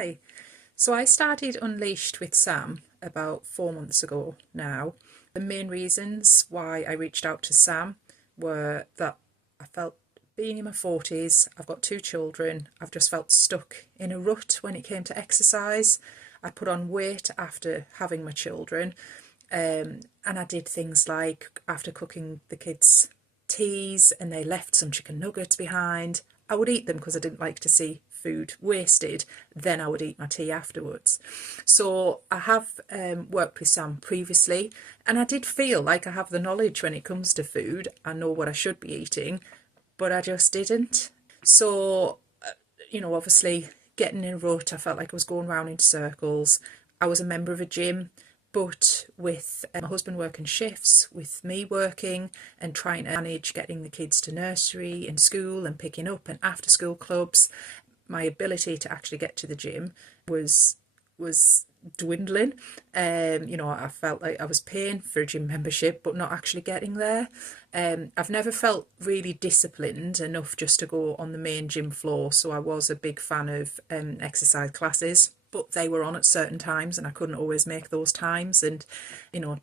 Hi. So I started Unleashed with Sam about 4 months ago now. The main reasons why I reached out to Sam were that I felt being in my 40s, I've got two children, I've just felt stuck in a rut when it came to exercise. I put on weight after having my children, and I did things like after cooking the kids' teas and they left some chicken nuggets behind, I would eat them because I didn't like to see food wasted. Then I would eat my tea afterwards. So I have worked with Sam previously, and I did feel like I have the knowledge when it comes to food. I know what I should be eating, but I just didn't. So, obviously getting in a rut, I felt like I was going round in circles. I was a member of a gym, but with my husband working shifts, with me working and trying to manage getting the kids to nursery and school and picking up and after school clubs, my ability to actually get to the gym was dwindling. I felt like I was paying for a gym membership but not actually getting there. I've never felt really disciplined enough just to go on the main gym floor, so I was a big fan of exercise classes, but they were on at certain times and I couldn't always make those times. And you know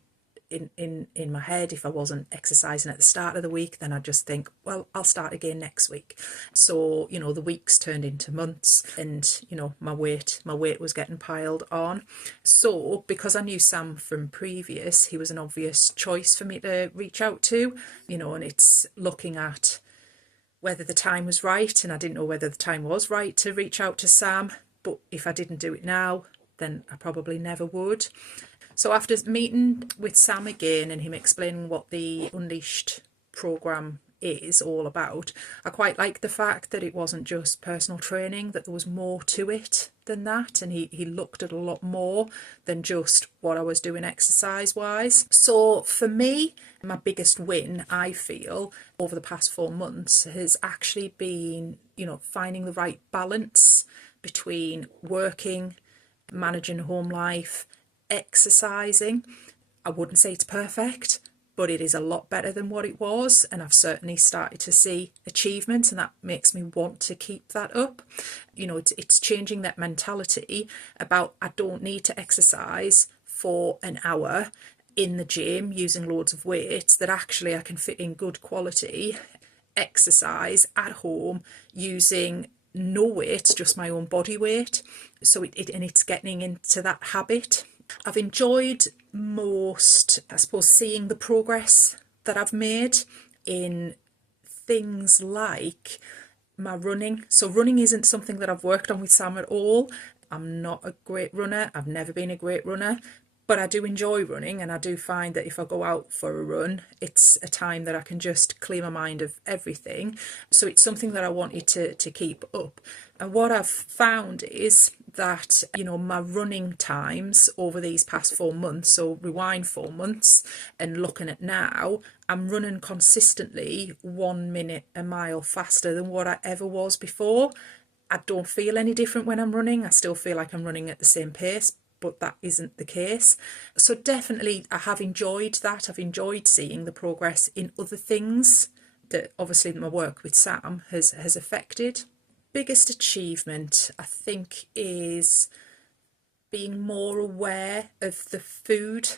in my head, if I wasn't exercising at the start of the week, then I'd just think, well, I'll start again next week. So the weeks turned into months, and my weight was getting piled on. So because I knew Sam from previous, he was an obvious choice for me to reach out to. And it's looking at whether the time was right, and I didn't know whether the time was right to reach out to Sam, but if I didn't do it now, then I probably never would. So after meeting with Sam again and him explaining what the Unleashed programme is all about, I quite like the fact that it wasn't just personal training, that there was more to it than that, and he looked at a lot more than just what I was doing exercise wise. So for me, my biggest win, I feel, over the past 4 months has actually been finding the right balance between working, managing home life, exercising. I wouldn't say it's perfect, but it is a lot better than what it was, and I've certainly started to see achievements, and that makes me want to keep that up. It's changing that mentality about I don't need to exercise for an hour in the gym using loads of weights, that actually I can fit in good quality exercise at home using no weight, just my own body weight. So it's getting into that habit. I've enjoyed most, I suppose, seeing the progress that I've made in things like my running. So running isn't something that I've worked on with Sam at all. I'm not a great runner. I've never been a great runner, but I do enjoy running, and I do find that if I go out for a run, it's a time that I can just clear my mind of everything. So it's something that I wanted to keep up. And what I've found is that, my running times over these past 4 months, so rewind 4 months and looking at now, I'm running consistently 1 minute a mile faster than what I ever was before. I don't feel any different when I'm running. I still feel like I'm running at the same pace, but that isn't the case. So definitely I have enjoyed that. I've enjoyed seeing the progress in other things that obviously my work with Sam has affected. Biggest achievement, I think, is being more aware of the food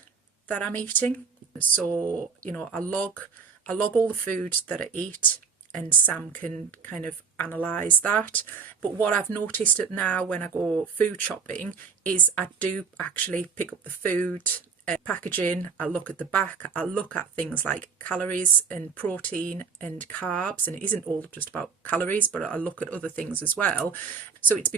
that I'm eating. So, I log all the food that I eat, and Sam can kind of analyse that. But what I've noticed now when I go food shopping is I do actually pick up the food packaging. I look at the back, I look at things like calories and protein and carbs, and it isn't all just about calories, but I look at other things as well. So it's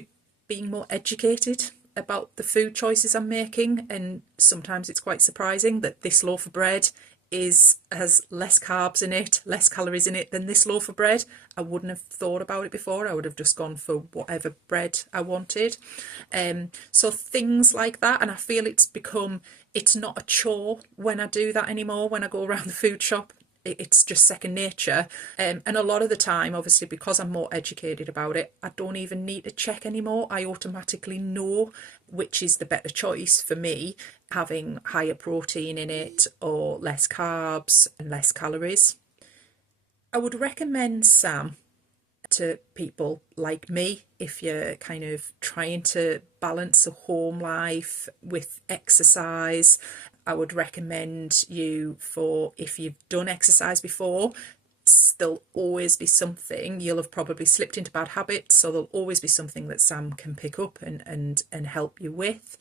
being more educated about the food choices I'm making, and sometimes it's quite surprising that this loaf of bread has less carbs in it, less calories in it than this loaf of bread. I wouldn't have thought about it before. I would have just gone for whatever bread I wanted. So things like that, and I feel it's not a chore when I do that anymore. When I go around the food shop, it's just second nature. And a lot of the time, obviously, because I'm more educated about it, I don't even need to check anymore. I automatically know which is the better choice for me, having higher protein in it or less carbs and less calories. I would recommend Sam to people like me, if you're kind of trying to balance a home life with exercise, I would recommend you for, if you've done exercise before, there'll always be something. You'll have probably slipped into bad habits, so there'll always be something that Sam can pick up and help you with.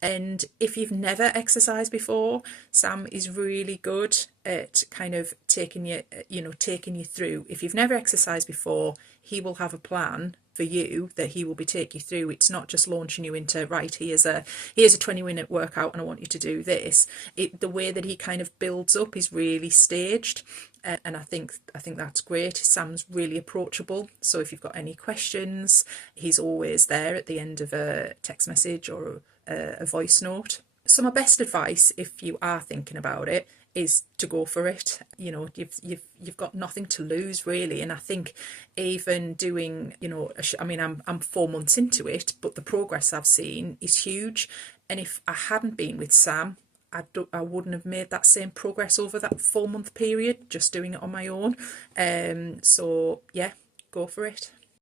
And if you've never exercised before, Sam is really good at kind of taking you through. If you've never exercised before, he will have a plan for you that he will be taking you through. It's not just launching you into, right, here's a 20-minute workout and I want you to do this. The way that he kind of builds up is really staged, and I think that's great. Sam's really approachable, so if you've got any questions, he's always there at the end of a text message or a voice note. So my best advice, if you are thinking about it, is to go for it. You know, you've got nothing to lose really. And I think even doing, I mean, I'm 4 months into it, but the progress I've seen is huge. And if I hadn't been with Sam, I wouldn't have made that same progress over that 4 month period, just doing it on my own. So yeah, go for it.